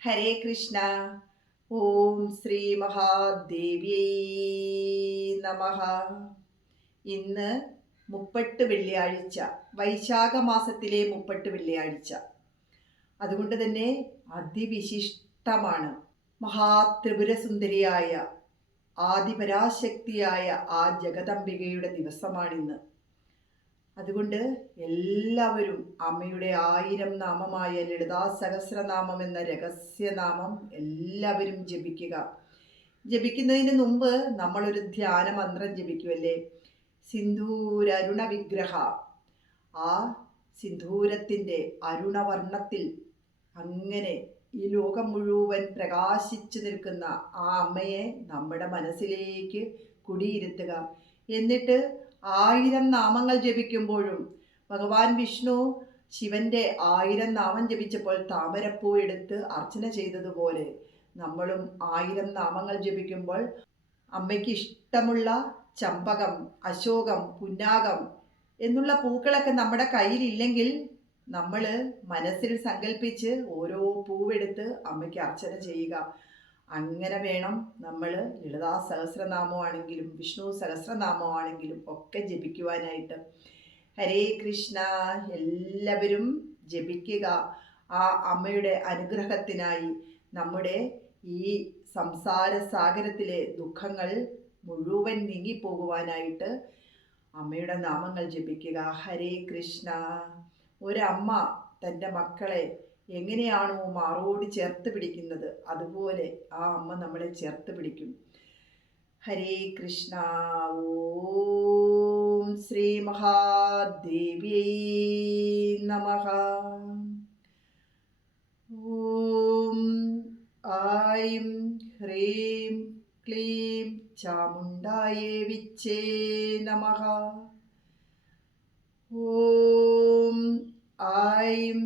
ഹരേ കൃഷ്ണ. ഓം ശ്രീ മഹാദേവ്യൈ നമഃ. ഇന്ന് മുപ്പട്ട് വെള്ളിയാഴ്ച, വൈശാഖ മാസത്തിലെ മുപ്പട്ട് വെള്ളിയാഴ്ച. അതുകൊണ്ട് തന്നെ അതിവിശിഷ്ടമാണ്. മഹാത്രിപുരസുന്ദരിയായ ആദിപരാശക്തിയായ ആ ജഗദംബികയുടെ ദിവസമാണിന്ന്. അതുകൊണ്ട് എല്ലാവരും അമ്മയുടെ 1000 നാമമായ ലളിതാ സഹസ്രനാമം എന്ന രഹസ്യനാമം എല്ലാവരും ജപിക്കുക. ജപിക്കുന്നതിന് മുമ്പ് നമ്മളൊരു ധ്യാന മന്ത്രം ജപിക്കുമല്ലേ? സിന്ദൂരരുണ വിഗ്രഹ. ആ സിന്ദൂരത്തിൻ്റെ അരുണവർണ്ണത്തിൽ അങ്ങനെ ഈ ലോകം മുഴുവൻ പ്രകാശിച്ചു നിൽക്കുന്ന ആ അമ്മയെ നമ്മുടെ മനസ്സിലേക്ക് കുടിയിരുത്തുക. എന്നിട്ട് 1000 നാമങ്ങൾ ജപിക്കുമ്പോഴും ഭഗവാൻ വിഷ്ണു ശിവന്റെ 1000 നാമം ജപിച്ചപ്പോൾ താമരപ്പൂ എടുത്ത് അർച്ചന ചെയ്തതുപോലെ നമ്മളും 1000 നാമങ്ങൾ ജപിക്കുമ്പോൾ അമ്മയ്ക്ക് ഇഷ്ടമുള്ള ചമ്പകം, അശോകം, പുന്നാകം എന്നുള്ള പൂക്കളൊക്കെ നമ്മുടെ കയ്യിലില്ലെങ്കിൽ നമ്മൾ മനസ്സിൽ സങ്കല്പിച്ച് ഓരോ പൂവെടുത്ത് അമ്മയ്ക്ക് അർച്ചന ചെയ്യുക. അങ്ങനെ വേണം നമ്മൾ ലളിതാ സഹസ്രനാമമാണെങ്കിലും വിഷ്ണു സഹസ്രനാമമാണെങ്കിലും ഒക്കെ ജപിക്കുവാനായിട്ട്. ഹരേ കൃഷ്ണ. എല്ലാവരും ജപിക്കുക. ആ അമ്മയുടെ അനുഗ്രഹത്തിനായി നമ്മുടെ ഈ സംസാര സാഗരത്തിലെ ദുഃഖങ്ങൾ മുഴുവൻ നീങ്ങിപ്പോകുവാനായിട്ട് അമ്മയുടെ നാമങ്ങൾ ജപിക്കുക. ഹരേ കൃഷ്ണ. ഒരമ്മ തൻ്റെ മക്കളെ എങ്ങനെയാണോ മാറോട് ചേർത്ത് പിടിക്കുന്നത്, അതുപോലെ ആ അമ്മ നമ്മളെ ചേർത്ത് പിടിക്കും. ഹരേ കൃഷ്ണ. ഓം ശ്രീ മഹാദേവ്യൈ നമഃ. ഓം ഐം ഹ്രീം ക്ലീം ചാമുണ്ഡായേ വിച്ചേ നമഃ. ഓം ഐം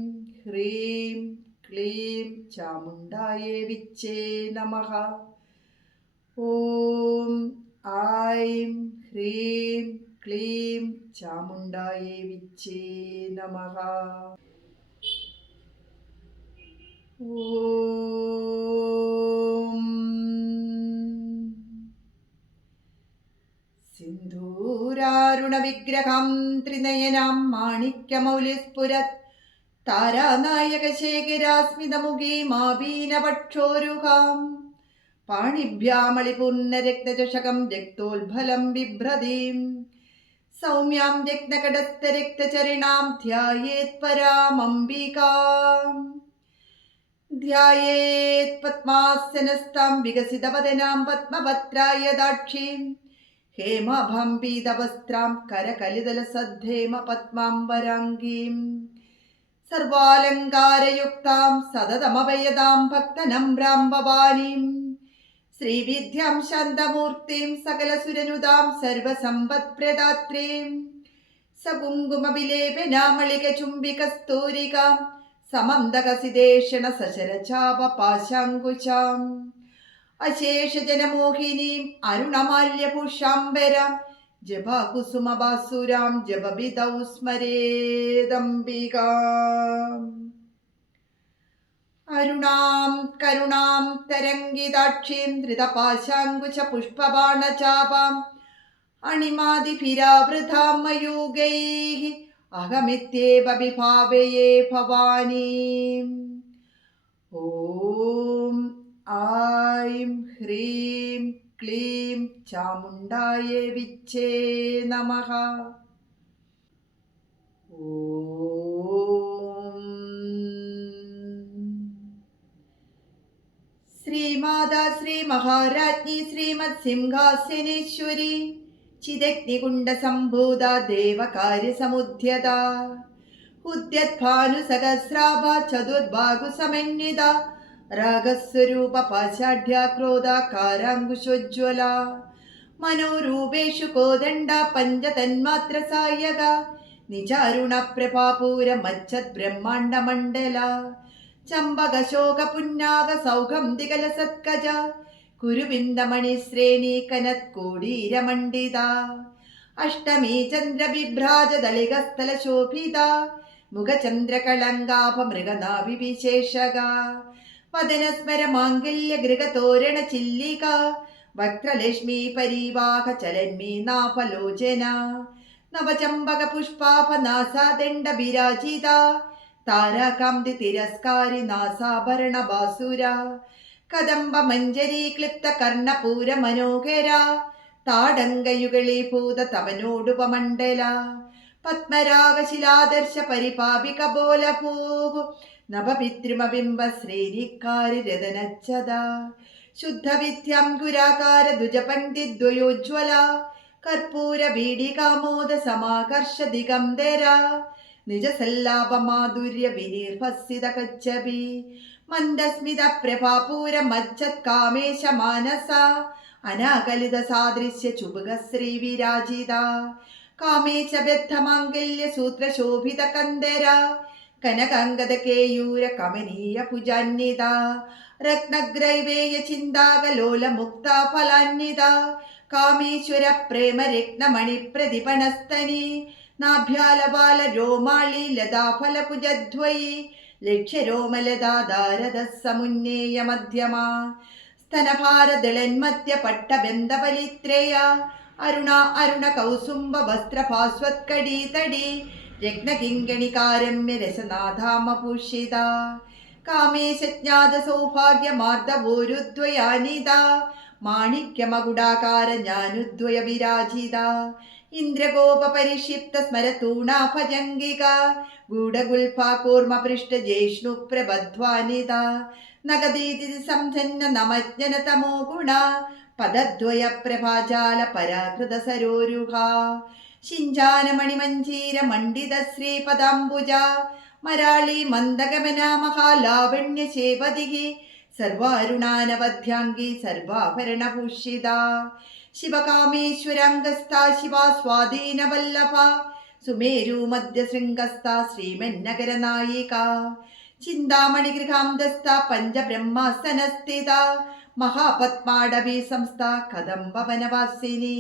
ഹ്രീം ക്ലീം ചാമുണ്ഡായേ വിച്ചേ നമഃ. ഓം ഐം ഹ്രീം ക്ലീം ചാമുണ്ഡായേ വിച്ചേ നമഃ. ഓം സിന്ദൂരാരുണ വിഗ്രഹം ത്രിനയനം മാണിക്യമൗലിസ്ഫുരത് താരാനായകശേഖരാസ്മിതമുഖീമാപീനപക്ഷോരുഹാം പാണിഭ്യാമളിപൂർണരക്തചഷകം രക്തോത്ഫലം ബിഭ്രതീം സൗമ്യാം രക്തകടസ്ഥരക്തചരിണാം ധ്യായേത് പരാമംബികാം. ധ്യായേത് പത്മാസനസ്ഥാം വികസിതവദനാം പത്മപത്രായദാക്ഷീം ഹേമഭാം പീതവസ്ത്രാം കരകലിതലസദ്ധേമ പത്മാംബരാംഗീം സർവാലങ്കാരയുക്താം സതതമഭയദാം ഭക്തനമ്രാം ഭവാനീം ശ്രീവിദ്യാം ശാന്തമൂർത്തിം സകലസുരനുതാം സർവസമ്പത്പ്രദാത്രീം സകുങ്കുമവിലേപനാമളികചുംബികസ്തൂരികാം സമന്തകസിദേഷണ സശരചാപപാശാങ്കുശാം അശേഷജനമോഹിനീം അരുണമാല്യഭൂഷാംബരാം ജപകുസുമഭാസുരാം ജപവിദൗ സ്മരേദംബികാം. അരുണാം കരുണാം തരംഗിതാക്ഷീം ധൃതപാശാങ്കുശപുഷ്പബാണചാപാം അണിമാദിഭിരാവൃതാം മയൂഗൈഃ അഹമിത്യേവ വിഭാവയേ ഭവാനീം. ഓം ഐം ഹ്രീം ക്ലീം ചാമുണ്ഡായേ വിച്ചേ നമഃ. ഓം ശ്രീമാതാ ശ്രീ മഹാരാജ്ഞി ശ്രീമത് സിംഹാസനേശ്വരി ചിദഗ്നികുണ്ഡസംഭൂത ദേവകാര്യസമുദ്ധ്യത ഉദ്യദ്ഭാനുസഹസ്രാഭ ചതുർബാഹുസമന്വിത രാഗസ്വരൂപ പാശാഢ്യ ക്രോധാകാരാങ്കുശോജ്വല മനോരൂപേഷു കോദണ്ഡ പഞ്ചതന്മാത്ര സായക നിജാരുണ പ്രഭാപൂര മച്ഛത് ബ്രഹ്മാണ്ഡമണ്ഡല ചമ്പകശോക പുന്നാക സൗഖം ദിഗല സത്കജ കുരുവിന്ദമണി ശ്രേണി കനത്കോടീരമണ്ഡിത അഷ്ടമീ ചന്ദ്രബിഭ്രാജ ദളികസ്ഥല ശോഭിത മുഖചന്ദ്രകളങ്കാഭ മൃഗനാഭിവിശേഷക വദനസ്മര മാംഗല്യ ഗൃഹതോരണ ചില്ലിക വക്രലക്ഷ്മി പരീവാഹ ചലന്മീ നാഭലോചന നവചമ്പക പുഷ്പാഭനാസാദണ്ഡ വിരാജിത താരാകാന്തി തിരസ്കാരി നാസാഭരണ ബാസുര കദംബ മഞ്ജരി ക്ലിപ്ത കർണപൂര മനോഹര താടങ്കയുഗളീഭൂത തവനോടുപമണ്ഡല പത്മരാഗശിലാദർശ പരിപാപിക ബോലഭൂവ് നവപിതൃമബിംബ ശ്രീരിക്കാരി രതനച്ചത ശുദ്ധവിദ്യാംകുരാകാര ദ്വിജപണ്ഡിദ്വയോജ്വല കർപ്പൂര വീടികാമോദ സമാകർഷ ദിഗംധര നിജസല്ലാപമാധുര്യ വിനിർഭസിത കച്ചബി മന്ദസ്മിത പ്രഭാപൂര മജ്ജത് കാമേശ മാനസ അനാകലിത സാദൃശ്യ ചുബുക ശ്രീ വിരാജിത കാമേശ ബദ്ധമാംഗല്യ സൂത്ര ശോഭിത കന്ദര കനകാംഗത കേയൂര കമനീയ ഭുജാന്വിത രത്നഗ്രൈവേയ ചിന്താകലോല മുക്ത ഫലാന്വിത കാമേശ്വര പ്രേമ രത്നമണി പ്രതിപണസ്തനി നാഭ്യാലബാല രോമാളി ലതാഫല ഭുജദ്വയി ലക്ഷ്യരോമലതാദാരദ സമുന്നേയ മധ്യമ സ്തനഭാരദളന്മധ്യ പട്ടബന്ധപലിത്രേയ അരുണ അരുണ കൗസുംബ വസ്ത്രഭാസ്വത്കടീതടി രത്നകിങ്കണികാരമ്യ രസനാഥാമഭൂഷിത കാമേശജ്ഞാത സൗഭാഗ്യമാർദ്ദവോരുദ്വയാനിത മാണിക്യമകുടാകാര ജ്ഞാനുദ്വയ വിരാജിത ഇന്ദ്രഗോപ പരിക്ഷിപ്ത സ്മരതൂണാഭജംഗിക ഗൂഢഗുൽഫാകൂർമ പൃഷ്ഠ ജ്യേഷ്ണു പ്രബധ്വാനിത നഗദീതി സംധന്ന നമജ്ഞന തമോ ഗുണ പദദ്വയ പ്രഭാജാല പരാകൃത സരോരുഹ ശിഞ്ചാനമണിമഞ്ജീര മണ്ഡിത ശ്രീപദാംബുജ മരാളി മന്ദഗമന മഹാലാവണ്യ ശേവതിഹി സർവാരുണാനവധ്യാംഗി സർവാഭരണഭൂഷിത ശിവകാമേശ്വരാംഗസ്ഥ ശിവാ സ്വാധീനവല്ലഭ സുമേരു മധ്യശൃംഗസ്ഥ ശ്രീമന്നഗരനായിക ചിന്താമണി ഗൃഹാന്തസ്ഥ പഞ്ചബ്രഹ്മാസനസ്ഥിത മഹാപത്മാടവി സംസ്ഥ കദംബവനവാസിനി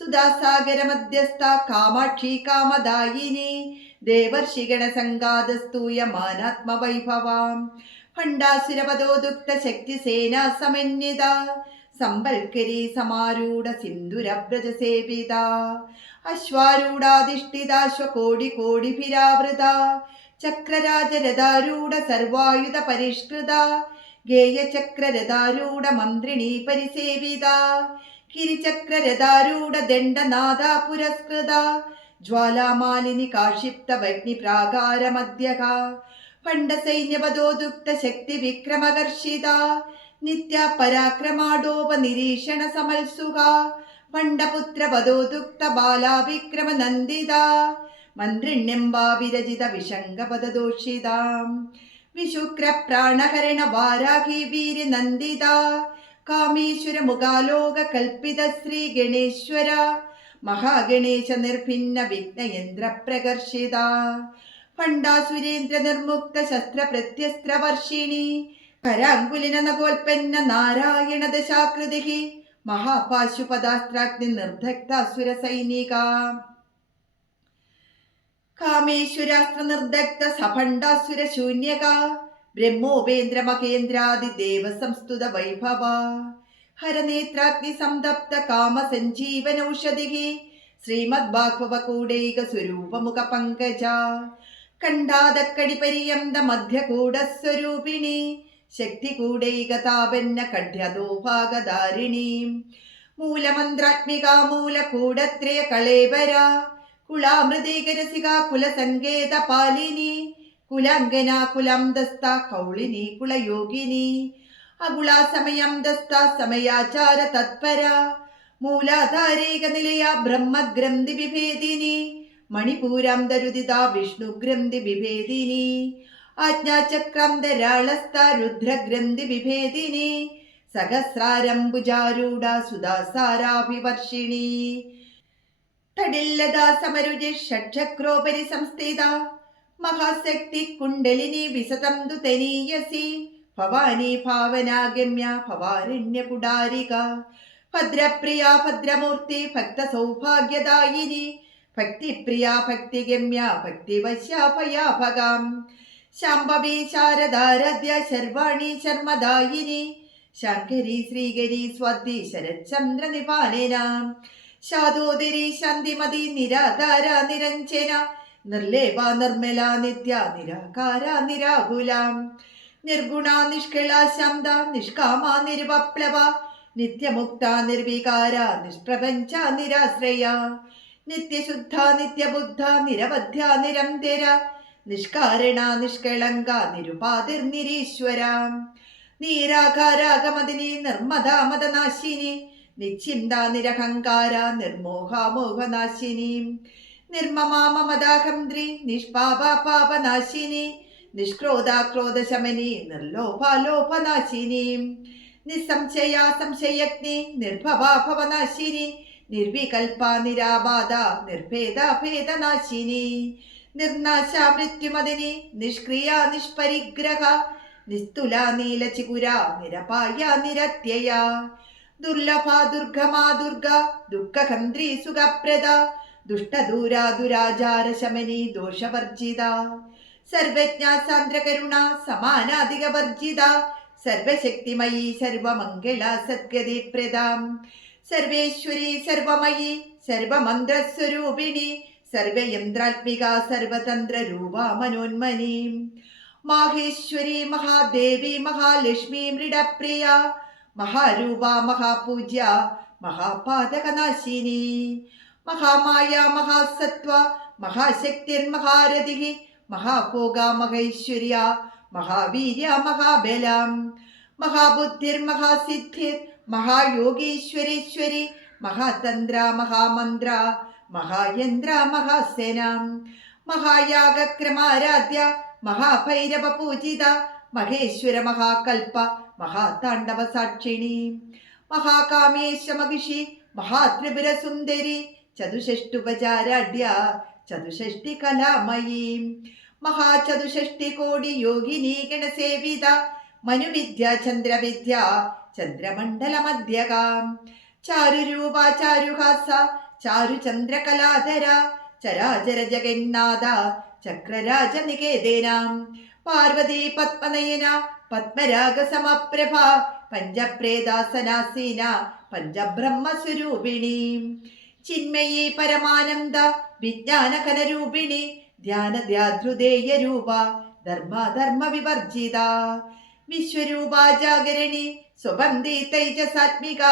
സുധാസാഗര മധ്യസ്ഥ കാമാക്ഷി കാമദായിനി ദേവർഷിഗണ സംഘാതസ്തൂയമാനാത്മവൈഭവാം ഭണ്ഡാസുരപദോദുക്ത ശക്തി സേനാ സമന്വിത സമ്പൽക്കരി സമാരൂഢ സിന്ധുരബ്രജ സേവിത അശ്വാരൂഢാധിഷ്ഠിതാശ്വകോടി കോടിഭിരാവൃത ചക്രരാജരഥാരൂഢ സർവായുധ പരിഷ്കൃത ഗേയചക്രരഥാരൂഢ മന്ത്രിണീ പരിസേവിത കിരിചക്രരഥാരൂഢ ദണ്ഡനാഥ പുരസ്കൃത ജ്വാലാമാലിനി കാക്ഷിപ്ത വഗ്നി പ്രാകാര മധ്യക ഭണ്ഡസൈന്യപദോദുക്ത ശക്തി വിക്രമകർഷിത നിത്യ പരാക്രമാടോപ നിരീക്ഷണ സമൽസുക ഭണ്ഡപുത്ര പദോദുക്ത ബാലാ വിക്രമ നന്ദിത മന്ത്രിണ്യംബാ വിരചിത വിശങ്കപദദോഷിത വിശുക്ര പ്രാണഹരണ വാരാഹി വീരി നന്ദിത കാമേശ്വര മുഖാലോക കൽപ്പിത ശ്രീ ഗണേശ്വര മഹാഗണേശ നിർഭിന്ന വിഘ്നയന്ത്ര പ്രകർഷിത ഭണ്ഡാസുരേന്ദ്ര നിർമുക്ത ശസ്ത്ര പ്രത്യസ്ത്ര വർഷിണി കരാങ്കുലിന നഗോൽപ്പന്ന നാരായണ ദശാകൃതി മഹാപാശുപദാസ്ത്രാഗ്നി നിർദഗ്ധാസുര സൈനിക കാമേശ്വരാസ്ത്ര നിർദഗ്ധ സഭണ്ഡാസുര ശൂന്യക ബ്രഹ്മോപേന്ദ്ര മഹേന്ദ്രാദി ദേവ സംസ്തുത വൈഭവ ഹരനേത്രാഗ്നി സംതപ്ത കാമ സഞ്ജീവനൌഷധി ശ്രീമദ് ഭാഗവത കൂടൈക സ്വരൂപമുഖ പങ്കജ കണ്ഠാദക്കടി പര്യന്ത മധ്യകൂടസ്വരൂപിണി ശക്തി കൂടൈക താപന്ന കഢ്യദോഭാഗധാരിണി മൂലമന്ത്രാത്മിക മൂലകൂടത്രയ കളേബര കുളാമൃതേകരസിക കുലസങ്കേത പാലിനി കുലാംഗന കുലംദസ്ത കൗളിനി കുളയോഗിനി അകുളാ സമയം ദസ്ത സമയാചാര തത്പര മൂലാധാരേക നിലയ ബ്രഹ്മഗ്രന്ഥി വിഭേദിനി മണിപൂരാന്തരുദിത വിഷ്ണുഗ്രന്ഥി വിഭേദിനി ആജ്ഞാചക്രാന്തരാളസ്ഥ രുദ്രഗ്രന്ഥി വിഭേദിനി സഹസ്രാരംബുജാരൂഢ സുധാസാരാഭിവർഷിണി തടില്ലതാ സമരുചി ഷഡ്ചക്രോപരി സംസ്ഥിത മഹാശക്തി കുണ്ടലിനി വിസതന്തു തനീയസി ഭവാനി ഭാവനാഗമ്യ ഭവാരണ്യകുടാരിക ഭദ്രപ്രിയ ഭദ്രമൂർത്തി ഭക്ത സൗഭാഗ്യദായിനി ഭക്തിപ്രിയ ഭക്തിഗമ്യ ഭക്തിവശ്യാഭയാഭകാം ശാംഭവി ശാരദാരാധ്യ ശർവാണി ശർമ്മദായിനി ശങ്കരി ശ്രീകരി സ്വാതി ശരചന്ദ്ര നിപാനേന ശാദോദരി ശാന്തിമതി നിരാധാര നിരഞ്ജന നിർലേപ നിർമ്മല നിത്യ നിരാകാര നിരാകുല നിർഗുണ നിഷ്കള ശാന്ത നിഷ്കാമ നിരുപപ്ലവ നിത്യമുക്ത നിർവികാര നിഷ്പ്രപഞ്ച നിരാശ്രയ നിത്യശുദ്ധ നിത്യബുദ്ധ നിരവധ്യ നിരന്തര നിഷ്കാരണ നിഷ്കളങ്ക നിരുപാതിർനിരീശ്വര നീരാകാരാഗമദിനി നിർമ്മദ മദനാശിനി നിശ്ചിന്ത നിരഹങ്കാര നിർമോഹ മോഹനാശിനി നിർമ്മമാ മമദാഹംദ്രി നിഷ്പാപ പാപനാശിനി നിഷ്ക്രോധ ക്രോധശമനി നിർലോഭാലോഭനാശിനി നിസ്സംശയ സംശയഗ്നി നിർഭവ ഭവനാശിനി നിർവികൽപ നിരാബാധ നിർഭേദ ഭേദനാശിനി നിർനാശ മൃത്യുമദിനി നിഷ്ക്രിയ നിഷ്പരിഗ്രഹ നിസ്തുല നീലചികുര നിരപായ നിരത്യയ ദുർലഭ ദുർഗമാ ദുർഗ ദുഃഖഹന്ത്രി സുഖപ്രദ ദുഷ്ടദൂര ദുരാചാര ശമനി ദോഷവർജിത സർവജ്ഞ സാന്ദ്രകരുണ സമാനാധികവർജിത സർവശക്തിമയി സർവമംഗള സദ്ഗതിപ്രദാം സർവേശ്വരി സർവമയി സർവമന്ത്രസ്വരൂപിണി സർവയന്ത്രാത്മിക സർവതന്ത്രരൂപ മനോന്മനി മാഹേശ്വരി മഹാദേവി മഹാലക്ഷ്മി മൃഡപ്രിയ മഹാരൂപ മഹാപൂജ്യ മഹാപാതകനാശിനി മഹാമായ മഹാസത്വ മഹാശക്തിർമഹാരഥി മഹാഭോഗ മഹൈശ്വര്യ മഹാവീര്യ മഹാബലം മഹാബുദ്ധിർമഹാസിദ്ധിർ മഹായോഗീശ്വരീശ്വരി മഹാതന്ത്ര മഹാമന്ത്ര മഹായന്ത്ര മഹാസേന മഹായാഗക്രമാരാധ്യ മഹാഭൈരവ പൂജിത മഹേശ്വര മഹാകൽപ മഹാതാണ്ഡവ സാക്ഷിണി മഹാകാമേശ മഹിഷി മഹാത്രിപുര സുന്ദരി ചതുഷ്ടുപചാരാഢ്യ ചതുഷ്ടി കലാമയീ മഹാചതുഷ്ടി കോടി യോഗിനി ഗണസേവിത മനുവിദ്യ ചന്ദ്രവിദ്യ ചന്ദ്രമണ്ഡല മധ്യക ചാരുരൂപ ചാരുഹാസ ചാരുചന്ദ്രകലാധര ചരാചര ജഗന്നാഥ ചക്രരാജ നികേതേന പാർവതി പത്മനയന പത്മരാഗ സമപ്രഭ പഞ്ചപ്രേതാസനാസീന പഞ്ചബ്രഹ്മസ്വരൂപിണി ചിന്മയീ പരമാനന്ദ വിജ്ഞാനകനരൂപിണി ധ്യാനധ്യാധൃതേയ രൂപ ധർമ്മ വിവർജിത വിശ്വരൂപ ജാഗരണി സ്വബന്ധി തൈജസാത്മിക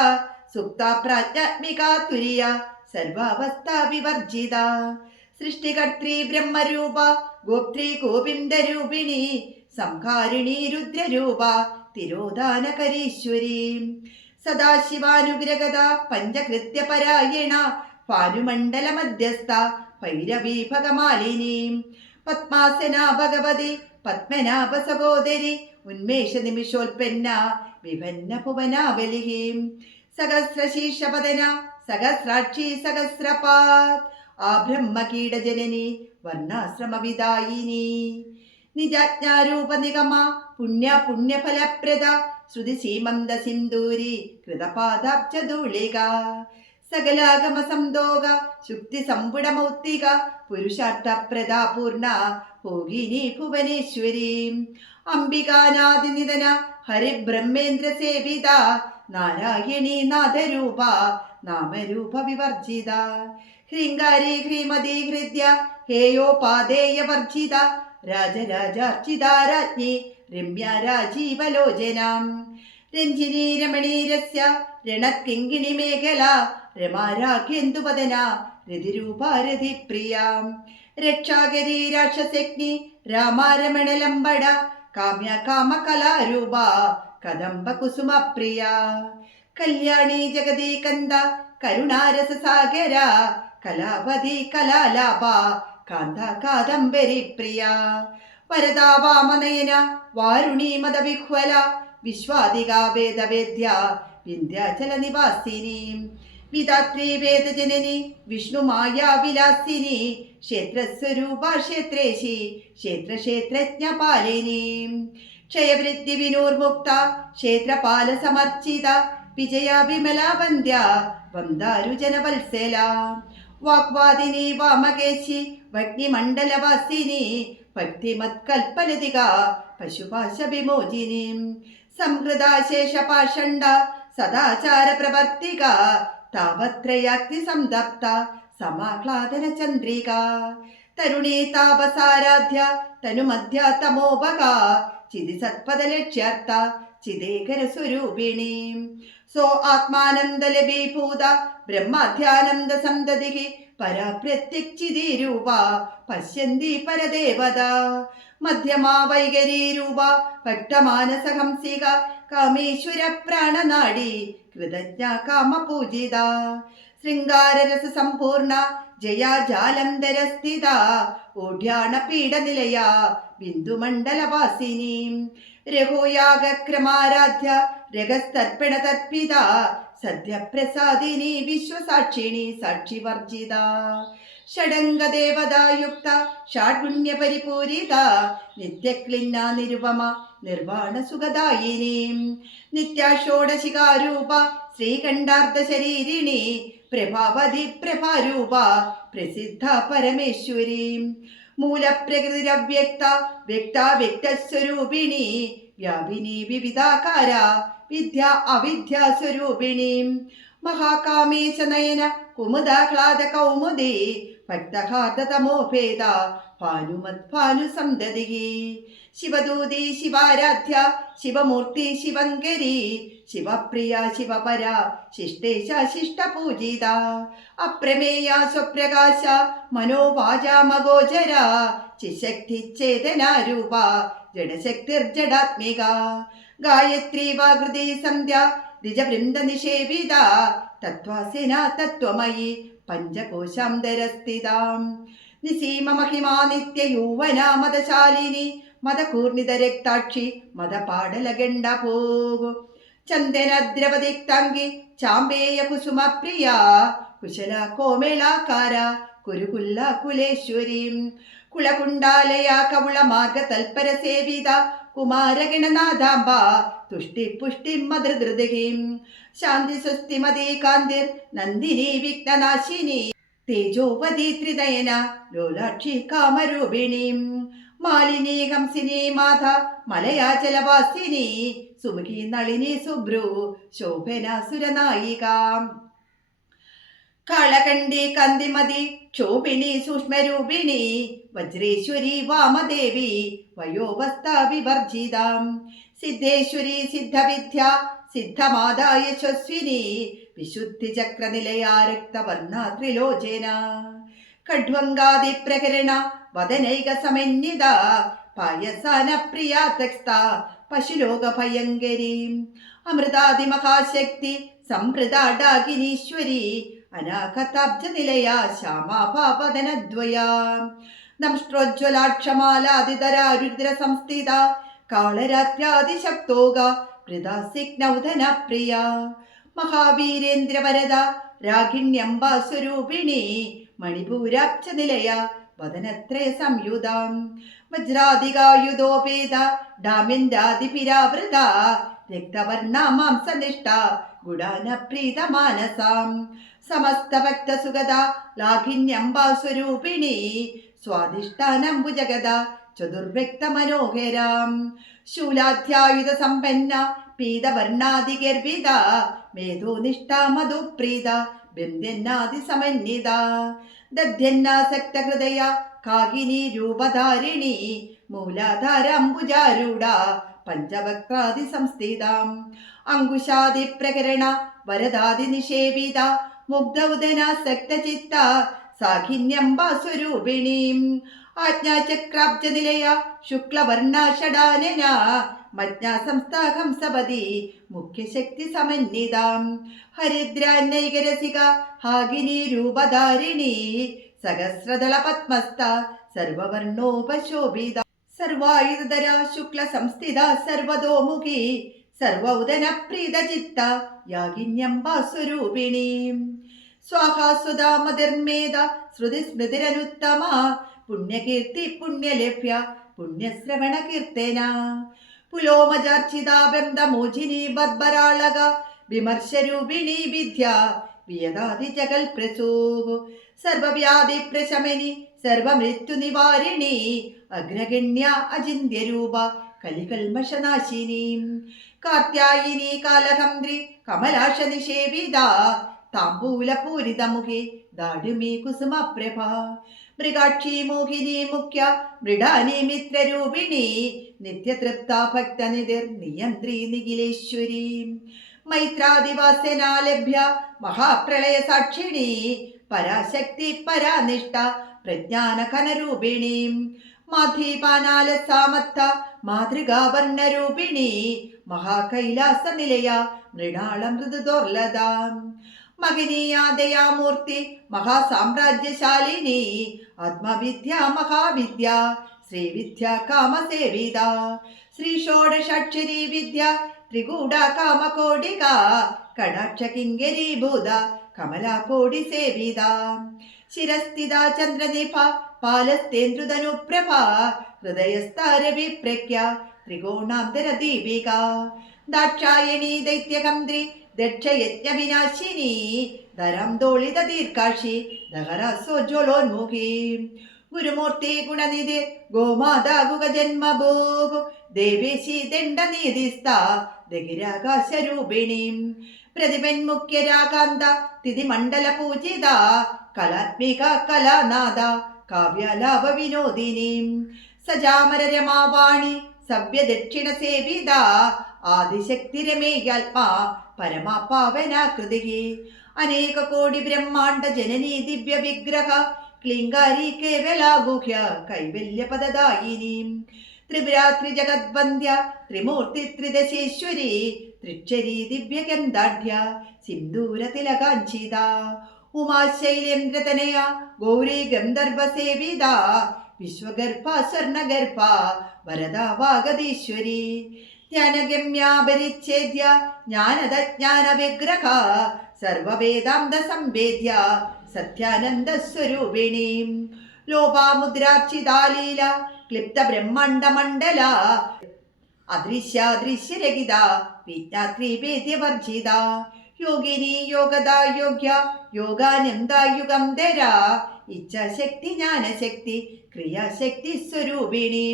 സുപ്ത പ്രാജ്ഞാത്മിക തുര്യ സർവാവസ്ഥ വിവർജിത സൃഷ്ടികർत्री ബ്രഹ്മരൂപ ഗോപ്ത്രീ ഗോവിന്ദരൂപിണി സംഹാരിണി രുദ്രരൂപ തിരോധാനകരീശ്വരി സദാശിവാനുഗ്രഹത പഞ്ചകൃത്യപരായണ ഭാനുമണ്ഡല മധ്യസ്ഥ ഭൈരവീ ഭഗമാലിനി പത്മാസന ഭഗവതി പത്മനാഭ സഹോദരി ഉന്മേഷ നിമിഷോൽപ്പന്ന വിഭന്ന ഭുവനാബലി സഹസ്രശീർഷപദന സഹസ്രാക്ഷി സഹസ്രപാത് ആ ബ്രഹ്മകീടജനനി വർണ്ണാശ്രമവിദായിനി നിജാജ്ഞാരൂപ നിഗമ പുണ്യ പുണ്യഫലപ്രദ ശ്രുതി സീമന്ത സിന്ദൂരി കൃതപാദാബ്ജധൂളിക സകലാഗമ സംദോഗ ശുക്തി സംപുടമൗക്തിക പുരുഷാർത്ഥപ്രദ പൂർണ ഭോഗിനി ഭുവനേശ്വരി അംബികാനാദിനിധന ഹരിബ്രഹ്മേന്ദ്ര സേവിത നാരായണി നാഥരൂപ നാമരൂപ വിവർജിത ഹ്രീങ്കാരി ഹ്രീമതി ഹൃദ്യ ഹേയോപാദേയ വർജിത രാജരാജാർച്ചിത രാജ്ഞി രമ്യ രാജീവലോചനാം രഞ്ജിനി രമണീരസ്യ രണക്കിങ്കിണി മേഖല രമാരാഖ്യേന്ദുവദന രതിരൂപാരതിപ്രിയ രക്ഷാകരി രാക്ഷസഗ്നി രാമാരമണലംബട കാമ്യ കാമകലാരൂപ കദംബ കുസുമപ്രിയ കല്യാണി ജഗതി കന്ദ കരുണാരസസാഗര കലാവതി കലാലാപ കാന്ത കാദംബരി പ്രിയ വരദാ വാമനയന വാരുണി മദവിഹ്വല വിശ്വാദിക വേദവേദ്യ വിന്ധ്യാചല നിവാസിനി വിധാത്രി വേദജനനി വിഷ്ണുമായാ വിലാസിനി ക്ഷേത്രസ്വരൂപ ക്ഷേത്രേശി ക്ഷേത്രജ്ഞപാലിനി ക്ഷയവൃദ്ധി വിനോർമുക്ത ക്ഷേത്രപാല സമർച്ചിത വിജയ വിമല വന്ദ്യ വന്ദാരുജനവത്സല വാഗ്വാദിനി വാമകേശി വഗ്നിമണ്ഡലവാസിനി ഭക്തിമത്കൽപ്പലതിക പശുപാശ വിമോചിനീം സംഹൃതാശേഷപാഷണ്ഡ സദാചാര പ്രവർത്തിക താപത്രയാഗ്നി സംതപ്ത സമാഹ്ലാദന ചന്ദ്രിക തരുണീ താപസാരാധ്യ തനുമധ്യ തമോപക ചിതി സത്പദലക്ഷ്യാർത്ഥ ചിദേകര സ്വരൂപിണി സോ ആത്മാനന്ദലഭീഭൂത ബ്രഹ്മാധ്യാനന്ദ സന്തതിഹി പരാപ്രത്യക്ഷിതീ രൂപ പശ്യന്തി പരദേവത മധ്യമാ വൈകരീ രൂപ ഭക്തമാനസഹംസിക കാമേശ്വര പ്രാണനാടി കൃതജ്ഞ കാമപൂജിത ശൃംഗാരരസ സമ്പൂർണ ജയാ ജാലന്ധരസ്ഥിത ഓഢ്യാണ പീഡനിലയ ബിന്ദുമണ്ഡലവാസിനി രഘോയാഗക്രമാരാധ്യ രഗസ്തർപ്പണ തർപ്പിത സദ്യപ്രസാദിനി വിശ്വസാക്ഷിണി സാക്ഷിവർജിത ഷഡംഗദേവതായുക്ത ഷാഡ്ഗുണ്യപരിപൂരിത നിത്യക്ലിന്ന നിരുപമ നിർവാണ സുഖദായിനി നിത്യാഷോഡശികാരൂപ ശ്രീകണ്ഠാർദ്ധ ശരീരിണി പ്രഭാവതി പ്രഭാരൂപ പ്രസിദ്ധ പരമേശ്വരി മൂലപ്രകൃതിരവ്യക്ത വ്യക്ത വ്യക്തസ്വരൂപിണി വ്യാപിനി വിവിധാകാര വിദ്യ അവിദ്യാസ്വരൂപിണി മഹാകാമേശ നയന കുമുദാഹ്ലാദ കൗമുദി ഭക്തഹാർദതമോഭേദ ഭാനുമത് ഭാനുസന്തതിഹി ശിവദൂതി ശിവാരാധ്യ ശിവമൂർത്തി ശിവങ്കരി ശിവപ്രിയ ശിവപര ശിഷ്ടേശ ശിഷ്ടപൂജിത അപ്രമേയ സ്വപ്രകാശ മനോവാചാമഗോചര ചിശക്തി ചേതനാരൂപ ജഡശക്തിർജഡാത്മിക ഗായത്രി വാകൃതി സന്ധ്യ ദ്വിജവൃന്ദ നിഷേവിത തത്വാസിന തത്വമയി പഞ്ചകോശാന്തരസ്ഥിതാം നിസീമ മഹിമാ നിത്യ യൗവന മദശാലിനി മദകൂർണിത രക്താക്ഷി മദപാടലഗണ്ഡ പോകു ചന്ദനദ്രവദിക്താംഗി ചാമ്പേയ കുസുമപ്രിയ കുശല കോമേളാകാര കുരുകുല്ല കുലേശ്വരി കുളകുണ്ടാലയ കവുള മാർഗ തൽപര സേവിത കുമാരഗണനാഥാംബ തുഷ്ടി പുഷ്ടി മധൃധൃതിം ശാന്തി സ്വസ്തിമതി കാന്തിർ നന്ദിനി വിഘ്നനാശിനി തേജോവതി ത്രിനയന ലോലാക്ഷി കാമരൂപിണി മാലിനി ഹംസിനി മാധ മലയാചലവാസിനി സുമുഖി നളിനി സുബ്രു ശോഭന സുരനായിക കാളകണ്ഠി കന്തിമതി ക്ഷോഭിണി സൂക്ഷ്മരൂപിണി വജ്രേശ്വരി വാമദേവി വയോവസ്ഥ വിവർജിത സിദ്ധേശ്വരി സിദ്ധവിദ്യ സിദ്ധമാതാ യശസ്വിനി വിശുദ്ധി ചക്രനിലയാ രക്തവർണ്ണ ത്രിലോചന ഖഡ്വംഗാദി പ്രകരണ വദനൈക സമന്വിത പായസാന പ്രിയാ തക്സ്ത പശുലോക ഭയങ്കരി അമൃതാദി മഹാശക്തി സംഭൃതാഡാകിനീശ്വരി അനാഘതാബ്ജ നിലയ ശ്യാമാഭാവദനദ്വയ ദംഷ്ട്രോജ്വലാക്ഷമാലാദിതരാരുദ്ര സംസ്ഥിത കാളരാത്യാദിശക്തോക വൃതാസിഗ്നൗധന പ്രിയ മഹാവീരേന്ദ്രവരദ രാഗിണ്യംബാസ്വരൂപിണി മണിപൂരാബ്ജ നിലയ വദനത്രയ സംയുതാം വജ്രാദികായുധോപേത ഡാമിന്ദ്രാദിപിരാവൃത രക്തവർണ മാംസനിഷ്ഠ ഗുഡാന പ്രീത മാനസാം സമസ്ത ഭക്ത സുഗത ലാഘിന്യംബാസ്വരൂപിണി സ്വാദിഷ്ടാനംബുജഗത ചതുർവ്യക്ത മനോഹരാം ശൂലാധ്യായുധ സമ്പന്ന പീതവർണാദിഗർഭിത മേധോനിഷ്ഠ മധുപ്രീത ബിന്ദ്യന്നാദി സമന്വിത ദധ്യന്നാസക്ത ഹൃദയ കാകിനി രൂപധാരിണി മൂലാധാര അംബുജാരൂഢ പഞ്ചവക്രാദി സംസ്ഥിതാം അങ്കുശാദി പ്രകരണ വരദാദി നിഷേവിത മുഗ്ധൗദനാസക്ത ചിത്ത സാഖിന്യംബാസ്വരൂപിണീം ആജ്ഞാചക്രാബ്ജ നിലയ ശുക്ലവർണ ഷടാനന മജ്ഞാ സംസ്ഥാഹംസപതി മുഖ്യശക്തി സമന്വിതാം ഹരിദ്രാന്നൈകരസിക ഹാഗിനി രൂപധാരിണി സഹസ്രദള പത്മസ്ഥ സർവവർണോപശോഭിത സർവായുധര ശുക്ല സംസ്ഥിത സർവതോമുഖി സർവൗദന പ്രീതചിത്ത യാഗിന്യംബാസ്വരൂപിണി സ്വാഹാസുധാ മതിർമേധ ശ്രുതി സ്മൃതിരനുത്തമ പുണ്യകീർത്തി പുണ്യലഭ്യ പുണ്യശ്രവണ കീർത്തന പുലോമജാർച്ചിതാബന്ധമോചിനി ബദ്ബരാളക വിമർശരൂപിണി വിദ്യ വിയതാദി ജഗൽ പ്രസൂഹു സർവവ്യാധി പ്രശമനി സർവമൃത്യു നിവാരിണി അഗ്രഗണ്യ അചിന്യരൂപ കലികൽമഷനാശിനീം കാർത്യായിനി കാലഹന്ത്രി കമലാശ നിഷേവിത താംബൂലപൂരിതമുഖേ ദാഢ്യമീ കുസുമപ്രഭ മൃഗാക്ഷി മോഹിനി മുഖ്യ മൃഡാനി മിത്രരൂപിണി നിത്യതൃപ്ത ഭക്തനിധിർ നിയന്ത്രി നിഖിലേശ്വരി മൈത്രാദിവാസനാലഭ്യ മഹാപ്രളയ സാക്ഷിണി പരാശക്തി പരാനിഷ്ഠ പ്രജ്ഞാനഘനരൂപിണി മാധീപാനാലസാമത്ത മാതൃകാവർണ്ണരൂപിണി മഹാകൈലാസ നിലയ മൃണാള മൃദുദോർലത മകനീയാദയാമൂർത്തി മഹാസാമ്രാജ്യശാലിനി ആത്മവിദ്യ മഹാവിദ്യ ശ്രീവിദ്യ കാമസേവിത ശ്രീ ഷോഡഷാക്ഷരി വിദ്യ ത്രികൂട കാമകോടിക കടാക്ഷ കിങ്കരീഭൂത കമലാകോടി സേവിത ശിരസ്ഥിത ചന്ദ്രനിഭ പാലസ്തേന്ദ്രുതനുപ്രഭ ഹൃദയസ്ഥാരവിപ്രഖ്യ ത്രികോണാന്തര ദീപിക ദാക്ഷായണി ദൈത്യകന്ത്രി ദക്ഷയജ്ഞവിനാശിനി ധരം ദോളിത ദീർഘാക്ഷി ദഹരാസോജ്വലോന്മുഖി ഗുരുമൂർത്തി ഗുണനിധി ഗോമാതാ ഗുഗജന്മഭോഗു ദേവേശി ദണ്ഡനിധിസ്ഥ ദഹിരാകാശരൂപിണി പ്രതിപന്മുഖ്യരാകാന്ത തിഥിമണ്ഡല പൂജിത കലാത്മിക കലാനാഥ കാവ്യലാഭ വിനോദിനി സജാമര രമാവാണി സവ്യദക്ഷിണ സേവിത ആദിശക്തിരമേയാത്മാ പരമാ പാവനാകൃതി അനേക കോടി ബ്രഹ്മാണ്ഡ ജനനീ ദിവ്യ വിഗ്രഹ ക്ലിംഗാരി കേവലാഗുഹ്യ കൈവല്യ പദദായിനി ത്രിപുരാത്രി ജഗദ്വന്ദ്യ ത്രിമൂർത്തി ത്രിദശേശ്വരി ത്രിക്ഷരി ദിവ്യഗന്ധാഢ്യ സിന്ദൂര തിലകാഞ്ചിത ഉമാശൈലേന്ദ്രതനയ ഗൗരി ഗന്ധർവ സേവിത വിശ്വഗർഭ സ്വർണഗർഭ വരദ വാഗതീശ്വരി ജ്ഞാനഗമ്യാപരിച്ഛേദ്യ ജ്ഞാനദജ്ഞാന വിഗ്രഹ സർവവേദാന്ത സംവേദ്യ സത്യാനന്ദ സ്വരൂപിണി ലോപാമുദ്രാർച്ചിതാലീല ക്ലിപ്ത ബ്രഹ്മാണ്ഡ മണ്ഡല അദൃശ്യാദൃശ്യരഹിത വിജ്ഞാത്രി വേദ്യവർജിത യോഗിനി യോഗദ യോഗ്യ യോഗാനന്ദ യുഗന്ധര ഇച്ഛാശക്തി ജ്ഞാനശക്തി ക്രിയാശക്തി സ്വരൂപിണി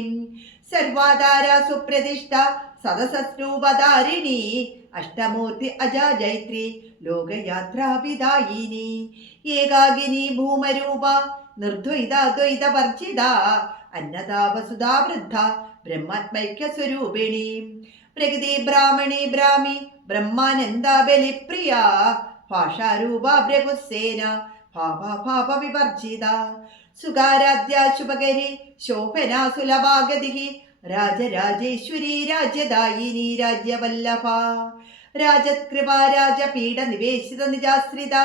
സർവാധാര സുപ്രതിഷ്ഠ സദസസ്രൂപധാരിണി അഷ്ടമൂർത്തി അജാജൈത്രി ലോകയാത്രാവിദായിനി ഏകാകിനി ഭൂമരൂപ നിർദ്വൈതാദ്വൈത വർജിത അന്നദാ വസുധാ വൃദ്ധ ബ്രഹ്മാത്മൈക്യ സ്വരൂപിണി പ്രകൃതി ബ്രാഹ്മണി ബ്രാഹ്മി ബ്രഹ്മാനന്ദ ബലിപ്രിയ ഭാഷാരൂപ ഭൃഗുസേന ഭാവ വിവർജിത സുഖാരാധ്യ ശുഭകരി ശോഭന സുലഭാഗതി രാജരാജേശ്വരി രാജ്യദായിനി രാജ്യവല്ലഭ രാജകൃപ രാജപീഠ നിവേശിത നിജാശ്രിത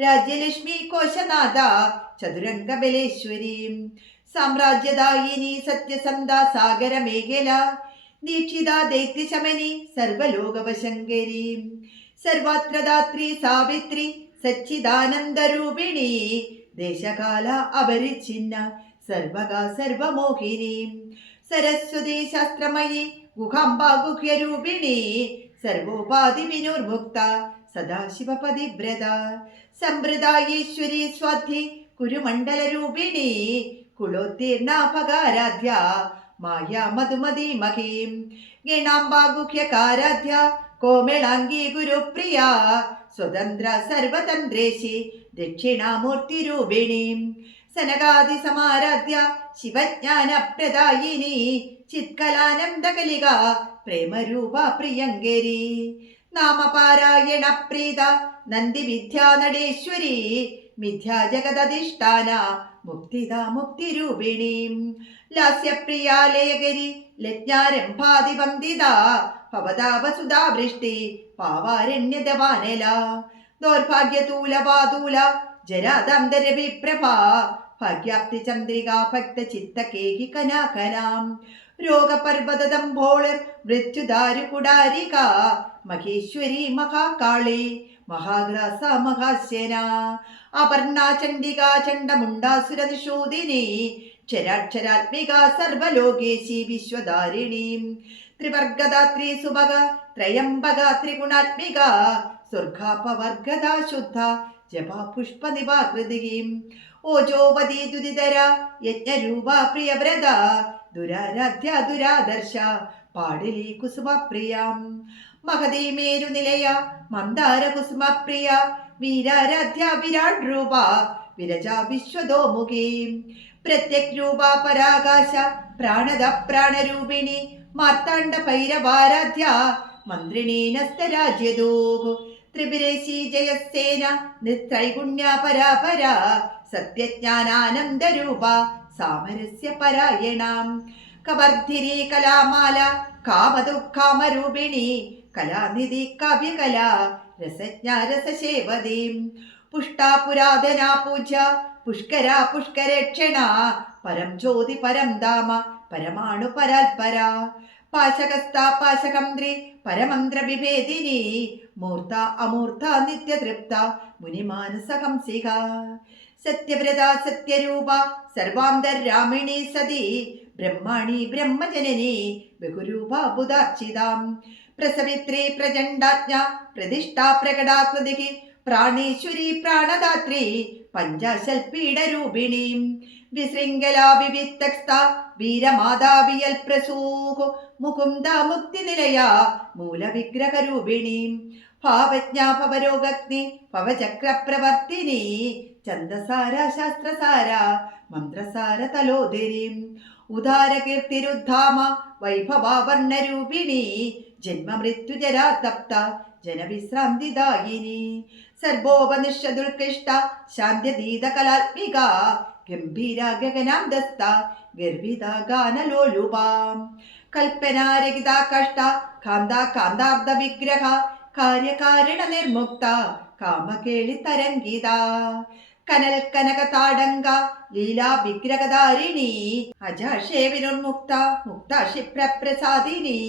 രാജ്യലക്ഷ്മി കോശനാഥ ചതുരംഗ ബലേശ്വരി സാമ്രാജ്യദായിനി സത്യസന്ധ സാഗര മേഖല ദീക്ഷിത ദൈത്യശമനി സർവലോകവശങ്കരി സർവത്രദാത്രി സാവിത്രി സച്ചിദാനന്ദരൂപിണി ദേശകാല അപരിച്ഛിന്ന സർവക സർവമോഹിനി സരസ്വതി ശാസ്ത്രമയി ഗുഹാംബ ഗുഹ്യരൂപിണി സർവോപാധി വിനുർമുക്ത സദാശിവപതിവ്രത സമ്പ്രദായേശ്വരി സ്വാധി കുരുമണ്ഡലരൂപിണി കുലോത്തീർണാപകാരാധ്യ മായാ മധുമതി മഹീം ഗണാംബാഗുഹ്യകാരാധ്യ കോമളാംഗീ ഗുരുപ്രിയ സ്വതന്ത്ര സർവതന്ത്രേശി ദക്ഷിണാമൂർത്തിരൂപിണി സനകാദി സമാരാധ്യ ശിവജ്ഞാനപ്രദായിനി ചിത്കലാനന്ദകലിക പ്രേമരൂപ പ്രിയങ്കരി നാമപാരായണ പ്രീത നന്ദി വിദ്യാനടേശ്വരി മിഥ്യാ ജഗദധിഷ്ഠാന മുക്തിദ മുക്തിരൂപിണി ലാസ്യപ്രിയാലയകരി ലജ്ഞാരംഭാതിവന്ദിത ഭവതാവസുധാ വൃഷ്ടി പാവാരണ്യദവാനല ദൗർഭാഗ്യതൂലവാതൂല ജരാദന്തരവിപ്രഭ ഭാഗ്യാപ്തി ചന്ദ്രിക ഭക്ത ചിത്തകേകി കനാകനാം രോഗപർവതദംഭോളർ മൃത്യുദാരുകുടാരിക മഹേശ്വരി മഹാകാളി മഹാഗ്രാസ മഹാസ്യന അപർണ ചണ്ഡിക ചണ്ഡമുണ്ടാസുരനിഷൂദിനി ക്ഷരാക്ഷരാത്മിക സർവലോകേശി വിശ്വധാരിണി ത്രിവർഗദാത്രി സുഭഗ ത്രയംബക ത്രിഗുണാത്മിക സ്വർഗാപവർഗദ ശുദ്ധ ജപാ പുഷ്പനിവാകൃതി ഓജോപതി ദുരിതര യജ്ഞരൂപ പ്രിയവ്രത ദുരാരാധ്യ ദുരാദർശ പാടലി കുസുമപ്രിയം മഹതീ മേരുനിലയ മന്ദാര കുസുമപ്രിയ വീരാരാധ്യ വിരാട് രൂപ വിരജ വിശ്വതോമുഖീ പ്രത്യക് രൂപ പരാകാശ പ്രാണദ പ്രാണരൂപിണി മാർത്താണ്ഡ ഭൈരവാരാധ്യ മന്ത്രിണീ നസ്തരാജ്യദൂഹു ത്രിപുരേശി ജയസേന നിത്രൈഗുണ്യ പരാപര സത്യജ്ഞാനാനന്ദരൂപ സാമരസ്യ പരായണാം കവർദ്ധിനി കലാമാല കാമദുഃഖാമരൂപിണി കലാനിധി കാവ്യകല രസജ്ഞ രസശേവതീം പുഷ്ടാ പുരാതനാ പൂജ്യ പുഷ്കര പുഷ്കരക്ഷണ പരം ജ്യോതി പരം ധാമ പരമാണു പരാൽപര പാശകസ്ഥ പാശകംദ്രി പരമന്ത്ര വിഭേദിനി മൂർത്ത അമൂർത്ത നിത്യതൃപ്ത മുനിമാനസഹംസിക സത്യവ്രത സത്യരൂപ സർവാന്തരാമിണി സതി ബ്രഹ്മാണി ബ്രഹ്മജനനി ബഹുരൂപ ബുധാർച്ചിതാം പ്രസവിത്രി പ്രചണ്ഡാജ്ഞ പ്രതിഷ്ഠാ പ്രകടാകൃതി പ്രാണേശ്വരി പ്രാണദാത്രി പഞ്ചാശൽപീഠരൂപിണി വിശൃംഖല വിവിക്തസ്ഥ വീരമാതാവിയൽ പ്രസൂഹു മുകുന്ദ മുക്തിനിലയ മൂലവിഗ്രഹരൂപിണി ഭാവജ്ഞ ഭവരോഗഗ്നി ഭവചക്രപ്രവർത്തിനി ഛന്ദസാര ശാസ്ത്രസാര മന്ത്രസാര തലോദരി ഉദാരകീർത്തിരുദ്ധാമ വൈഭവാവർണരൂപിണി ജന്മമൃത്യുജരാ തപ്ത ജനവിശ്രാന്തിദായിനി സർവോപനിഷദുൽകൃഷ്ട ശാന്ത്യതീത കലാത്മിക ഗംഭീര ഗഗനാന്തസ്ഥ ഗർഭിത ഗാനലോലുപാം കൽപ്പനാരഹിത കഷ്ട കാന്ത കാന്താർദ്ധ വിഗ്രഹ കാര്യകാരണ നിർമുക്ത കാമകേളി തരംഗിത കനൽ കനക താടങ്ക ലീലാ വിഗ്രഹധാരിണി അജാഷേ വിനുർമുക്ത മുക്ത ക്ഷിപ്രപ്രസാദിനി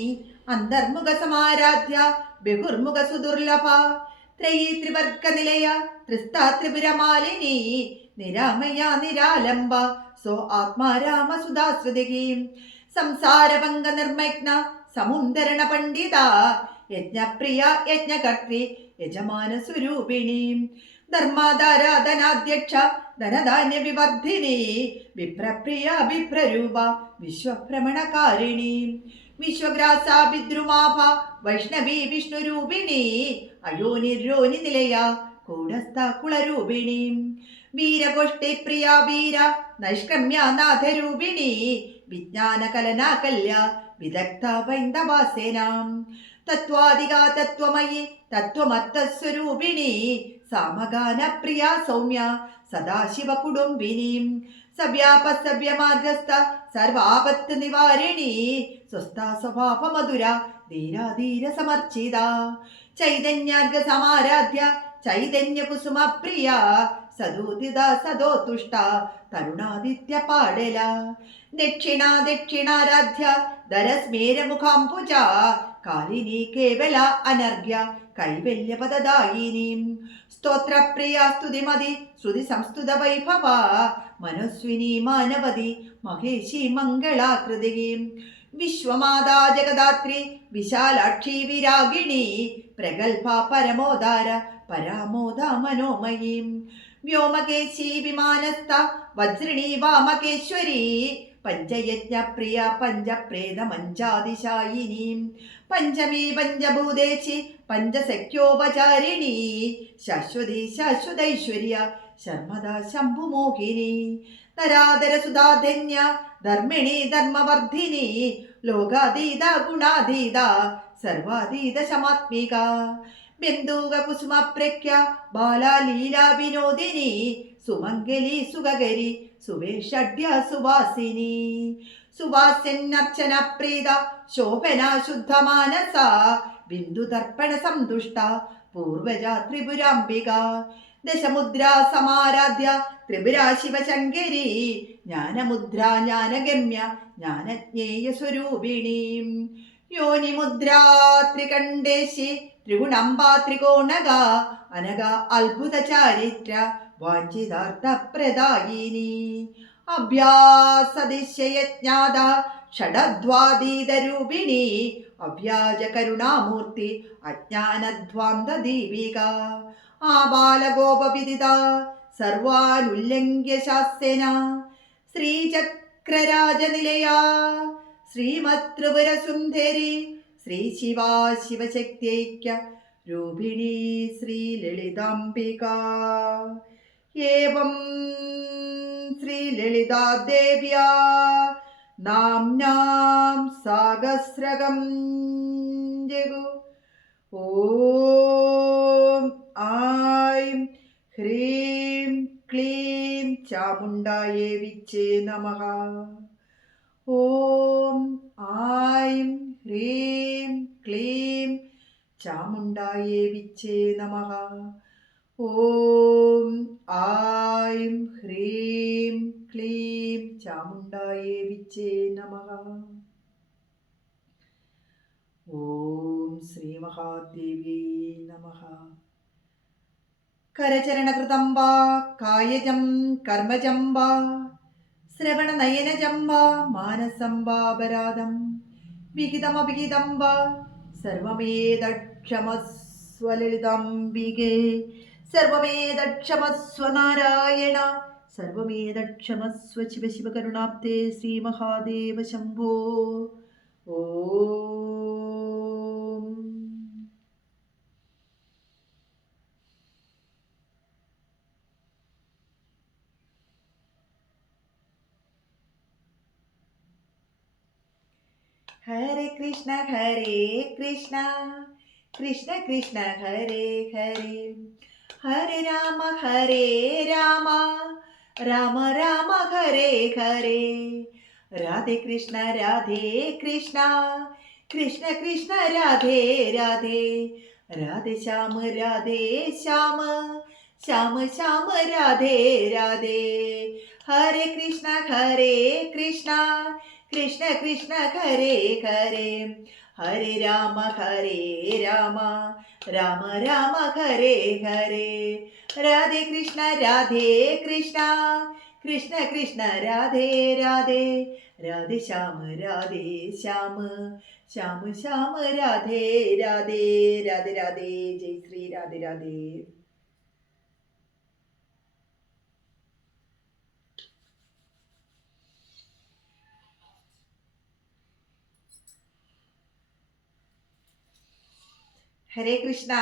അന്തർമുഖ സമാരാധ്യ ബഹുർമുഖ സുദുർലഭ ത്രയീ ത്രിവർഗ നിലയ ത്രിസ്താ ത്രിപുരമാലിനി നിരാമയ നിരാലംബ സോ ആത്മാരാമ സുധാശ്രുതി സംസാരഭംഗ നിർമ്മഗ്ന സമുദ്ധരണ പണ്ഡിത യജ്ഞപ്രിയ യജ്ഞകർത്തി യജമാന സ്വരൂപിണി ധർമാധാരാധനാധ്യക്ഷ ധനധാന്യ വിവർദ്ധിനി വിപ്രപ്രിയ വിപ്രരൂപ വിശ്വഭ്രമണകാരിണി വിശ്വഗ്രാസ വിദ്രുമാഭ വൈഷ്ണവി വിഷ്ണുരൂപിണി അയോനിരോനി നിലയ കൂടസ്ഥ കുളരൂപിണി വീരഗോഷ്ഠി പ്രിയ വീര നൈഷ്കമ്യനാഥരൂപിണി വിജ്ഞാന കലനാകല്യ വിദഗ്ധ വൈന്ദവാസേനാം തത്വാധിക തത്വമയി തത്വമത്തസ്വരൂപിണി സാമഗാന പ്രിയ സൗമ്യ സദാശിവ കുടുംബിനി സവ്യാപ സവ്യമാർഗസ്ഥ സർവാപത്ത് നിവാരിണി സ്വസ്ഥ സ്വഭാവ മധുര ധീരാധീര സമർച്ചിത ചൈതന്യാർഗ സമാരാധ്യ ചൈതന്യ കുസുമ പ്രിയ സദോദിത സദോതുഷ്ട തരുണാദിത്യ പാടല ദക്ഷിണ ദക്ഷിണാരാധ്യ ധരസ്മേര മുഖാംബുജ കാലിനി കേവല അനർഘ്യ കൈവല്യ പദദായിനി സ്തോത്രപ്രിയ സ്തുതിമതി ശ്രുതി സംസ്തുത വൈഭവ മനസ്വിനി മാനവതി മഹേശി മംഗളാകൃതി വിശ്വമാതാ ജഗദാത്രി വിശാലാക്ഷി വിരാഗിണി പ്രഗൽഭ പരമോദാര പരാമോദ മനോമയീ വ്യോമകേശി വിമാനസ്ഥ വജ്രിണി വാമകേശ്വരി പഞ്ചയജ്ഞ പ്രിയ പഞ്ചപ്രേത മഞ്ചാതിശായിനി പഞ്ചമീ പഞ്ചഭൂതേശി പഞ്ചസഖ്യോപചാരിണി ശാശ്വതി ശാശ്വതൈശ്വര്യ ശർമ്മദ ശംഭുമോഹിനി നരാധര സുധാധന്യ ധർമ്മിണി ധർമ്മവർദ്ധിനി ലോകാതീത ഗുണാതീത സർവാതീത ശമാത്മിക ബിന്ദുക കുസുമ പ്രഖ്യ ബാലലീലാ വിനോദിനി സുമംഗലി സുഗകരി സുവേഷഡ്യ സുവാസിനി സുവാസ്യന്നർച്ചന പ്രീത ശോഭന ശുദ്ധമാനസ ബിന്ദു തർപ്പണ സന്തുഷ്ട പൂർവജ ത്രിപുരാംബിക ദശമുദ്ര സമാരാധ്യ ത്രിപുര ശിവശങ്കരി ജ്ഞാനമുദ്ര ജ്ഞാനഗമ്യ ജ്ഞാനജ്ഞേയ സ്വരൂപിണി യോനിമുദ്രാ ത്രികണ്ഠേശി ത്രിഗുണംബാ ത്രികോണക അനക അത്ഭുത ചാരിത്ര വാഞ്ചിതാർത്ഥ പ്രദായിനി അഭ്യാസദിശയജ്ഞാത ഷഡദ്വാതീതരൂപിണി അവ്യാജ കരുണാമൂർത്തി അജ്ഞാനധ്വാന്ത ദീപിക ആബാലഗോപവിദിത സർവാനുല്ലംഘ്യ ശാസ്തേന ശ്രീചക്രരാജനിലയാ ശ്രീമത്രിപുരസുന്ദരി ശ്രീ ശിവാ ശിവശക്തിൈക്യ രൂപിണീ ശ്രീലളിതാംബിക ഏവം ശ്രീലളിതാദേവ്യാ നാംനാം സാഗസ്രകം ജഗു. ഓം ഐം ഹ്രീം ക്ലീം ചാമുണ്ഡായേ വിച്ചേ നമഃ. ഓം ഐം ഹ്രീം ക്ലീം ചാമുണ്ഡായേ വിച്ചേ നമഃ. ഓം ഐം ഹ്രീം ക്ലീം ചാമുണ്ഡായേ വിച്ചേ നമഃ. ഓം ശ്രീ മഹാദേവ്യൈ നമഃ. കരചരണകൃതം വാ കായജം കർമ്മജം വാ ശ്രവണനയനജം വാ മാനസം വാപരാധം വിഹിതമവിഹിതം വാ സർവമേതക്ഷമസ്വ ലളിതാംബികേ. സർവമേതക്ഷമസ്വ നാരായണ. സർവമേതക്ഷമസ്വ ശിവ ശിവ കരുണാബ്ദേ ശ്രീ മഹാദേവ ശംഭോ. ഓം. ഹരേ കൃഷ്ണ കൃഷ്ണ കൃഷ്ണ ഹരേ ഹരേ, ഹരേ രാമ രാമ രാമ ഹരേ ഹരേ. രാധേ കൃഷ്ണ കൃഷ്ണ കൃഷ്ണ രാധേ രാധേ. രാധേ ശ്യാമ ശ്യാമ രാധേ രാധേ. ഹരേ കൃഷ്ണ കൃഷ്ണ കൃഷ്ണ ഹരേ ഹരേ, ഹരേ രാമ രാമ ഹരേ ഹരേ. രാധേ കൃഷ്ണ കൃഷ്ണ രാധേ രാധേ. രാധേ ശ്യാമ ശ്യാമ രാധേ രാധേ. രാധേ രാധേ. ജയ് ശ്രീ രാധേ രാധേ. ഹരേ കൃഷ്ണ.